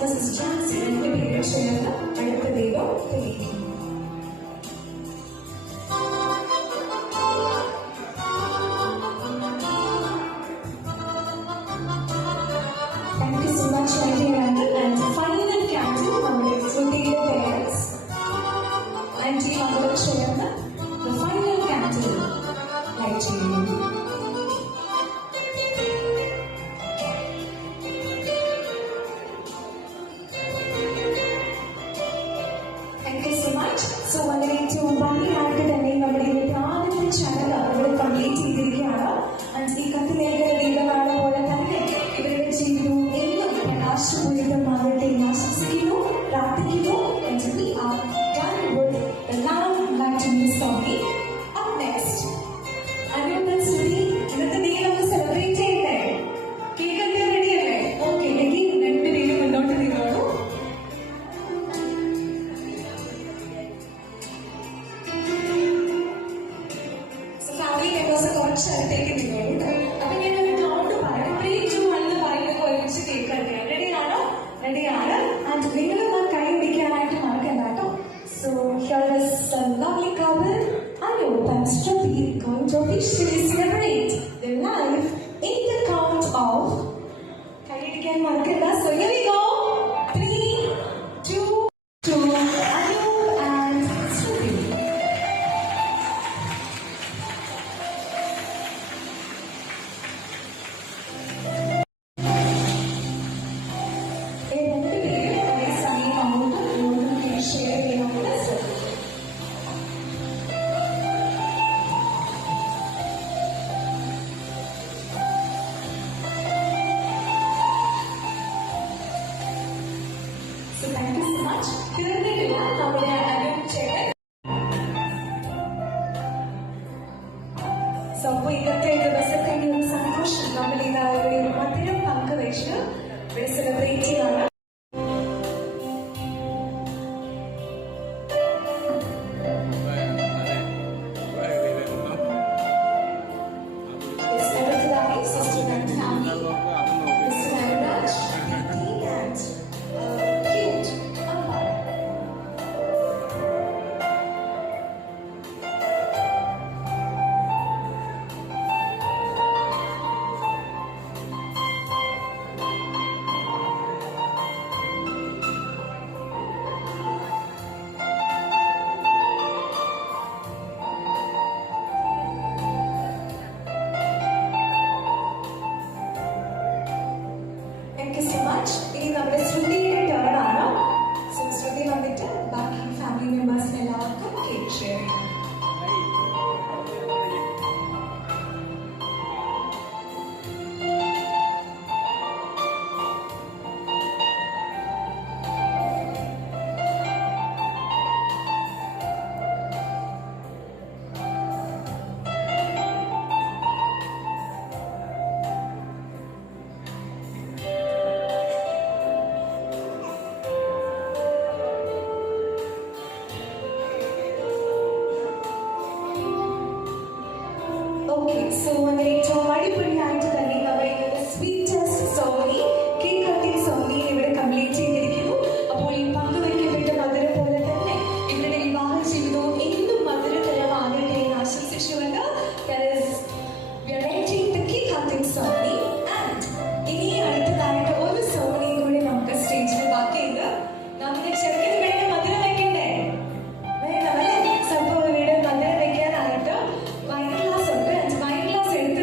Mrs Jancy രണ്ടുപേരും ചേർന്ന് അടുത്ത ദൈവം തെളിയിക്കും. Thank you so much, my dear uncle. And final candle, നമ്മുടെ ശ്രുതിയുടെ parents. Auntie മകളും ചേർന്ന് the final candle light ചെയ്യുന്നു. Thank you so much. So വളരെ ഏറ്റവും ഭംഗിയായിട്ട് തന്നെ നമ്മുടെ ഇന്നത്തെ ആദ്യത്തെ ചടങ്ങ് ഇവിടെ കംപ്ലീറ്റ് ചെയ്തിരിക്കുകയാണ്. ഈ കത്തിലേഖന ദീപനാള പോലെ തന്നെ ഇവരുടെ ജീവിതവും എന്നും പ്രകാശപൂരിതമാകട്ടെ എന്ന് ആശംസിക്കുന്നു, പ്രാർത്ഥിക്കുന്നു. And we are done with the love lighting ceremony. Up next, അനുപൻ ശ്രുതി ഇന്നത്തെ ഡേ നമ്മൾ സെലിബ്രേറ്റ് ചെയ്യണ്ടേ? കേക്ക് ഒക്കെ റെഡി അല്ലേ? ഓക്കെ, എങ്കിൽ രണ്ടുപേരും മുന്നോട്ട് നീങ്ങുള്ളൂ. ഫാമിലി മെമ്പേഴ്സ് കുറച്ച് അടുത്തേക്ക് നീങ്ങുള്ളൂ. അപ്പൊ ഞാൻ ഒരു കൗണ്ട് പറയാം. 3, 2, 1 എന്ന് പറയുമ്പോൾ ഒരുമിച്ച് കേക്ക് കട്ടിയാണ്. റെഡിയാണോ? റെഡിയാണ്. ആൻഡ് നിങ്ങൾ കൈ പിടിക്കാനായിട്ട് മറക്കണ്ട കേട്ടോ. So here is a lovely couple. Anup and Shruti going to officially celebrate their life in the count of. കൈ പിടിക്കാൻ മറക്കണ്ട. So here we go. 3, 2, 1. Anup and Shruti. രണ്ടുപേരും ഒരേ സമയം അങ്ങോട്ടും ഇങ്ങോട്ടും ഷെയർ ചെയ്യാനുള്ള So thank you so much. തീർന്നിട്ടില്ല നമ്മുടെ അനുപ് ചേട്ടൻ. So അപ്പോൾ ഇന്നത്തെ ദിവസത്തെ ഈ ഒരു സന്തോഷം നമ്മൾ ഇതാ ഒരു മധുരം പങ്കുവെച്ച് ഇവിടെ സെലിബ്രേറ്റ് ചെയ്യാണ്. Thank you so much. ഇനി നമ്മുടെ ശ്രുതിയുടെ ടേൺ ആണ്. സോ ശ്രുതി വന്നിട്ട് ബാക്കി ഫാമിലി മെമ്പേഴ്സിന് എല്ലാവർക്കും കേക്ക് ഷെയർ ചെയ്യാം. Okay, so അങ്ങനെ ഏറ്റവും അടിപൊളിയായിട്ട് തന്നെ നമ്മുടെ sweetest ceremony cake cutting ceremony ഇവിടെ കംപ്ലീറ്റ് ചെയ്തിരിക്കുന്നു. അപ്പോൾ ഈ പങ്കുവയ്ക്കപ്പെട്ട മധുരം പോലെ തന്നെ ഇവരുടെ വിവാഹ ജീവിതവും എന്നും മധുരകരമാകട്ടെ എന്ന് ആശംസിച്ചുകൊണ്ട് we are ending the cake cutting ceremony. And ഇനി അടുത്തതായിട്ട് ഒരു സെറമണിയും കൂടി നമുക്ക് സ്റ്റേജിൽ ബാക്കിയുണ്ട്. നമ്മുടെ ചെറുക്കന് വേണ്ടി മധുരം വെക്കണ്ടേ? വേണം അല്ലേ? സ്വല്പം ഇവിടെ മധുരം വെക്കാനായിട്ട് വൈൻ ഗ്ലാസ് ഉണ്ട്. വൈൻ ഗ്ലാസ് എടുത്ത്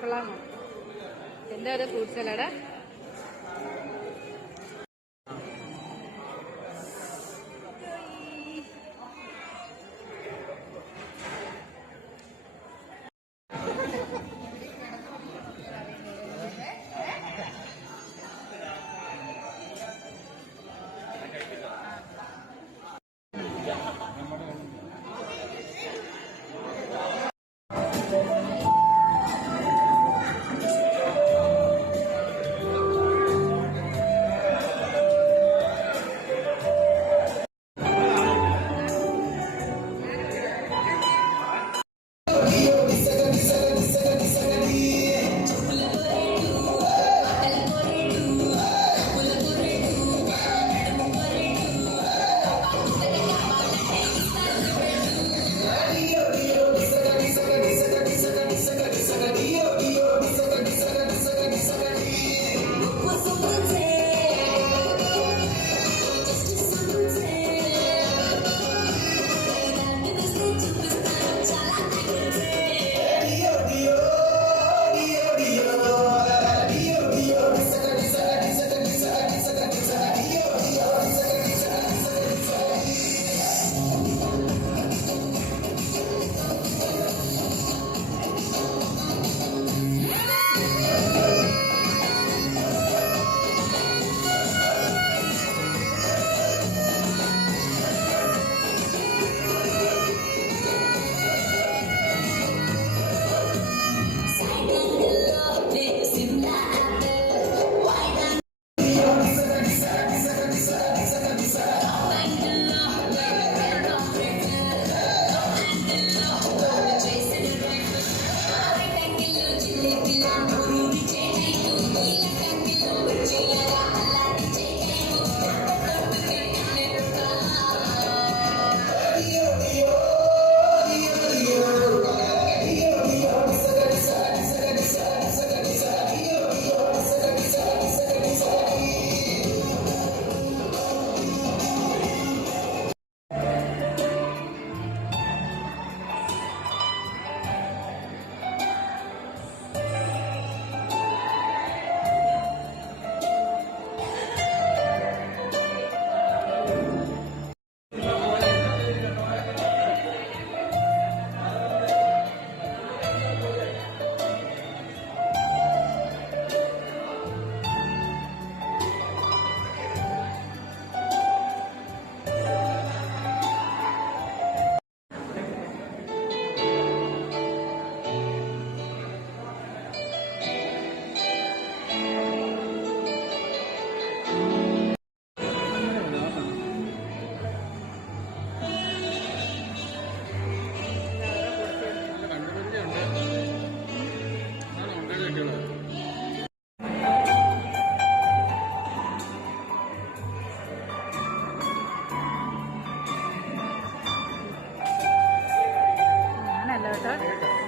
കൊള്ളാമോ? എന്താ ഒരു ഫ്രൂട്ട് സലാഡ്?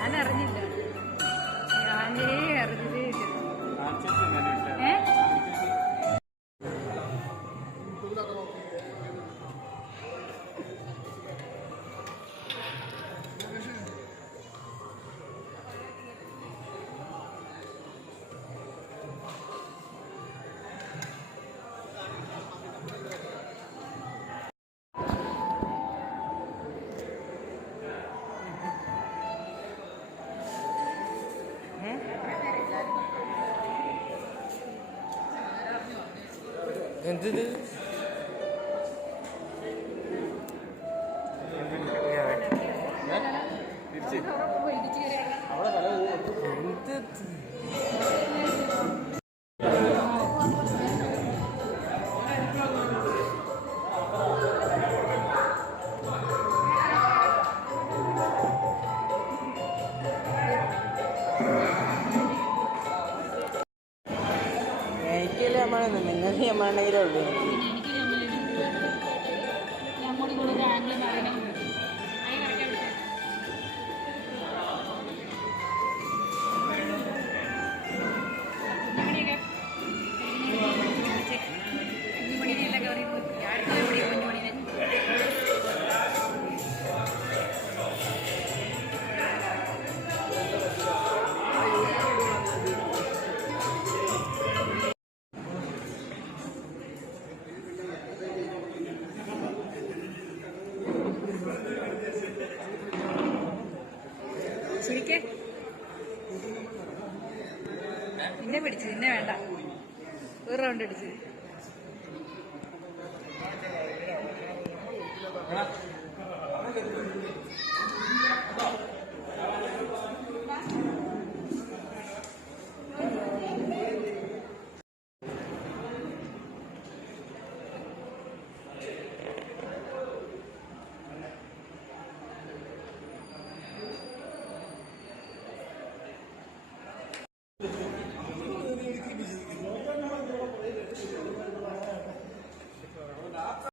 ഞാൻ അറിഞ്ഞില്ല, ഞാനേ അറിഞ്ഞതേ ഇല്ല. എന്ത് എനിക്കല്ലേ അമ്മാണ്, നിങ്ങൾക്ക് അമ്മാണെങ്കിലേ ഉള്ളൂ. ചിരിക്കേ നിന്നെ പിടിച്ചു നിന്നെ വേണ്ട ഒരു റൗണ്ട് അടിച്ചു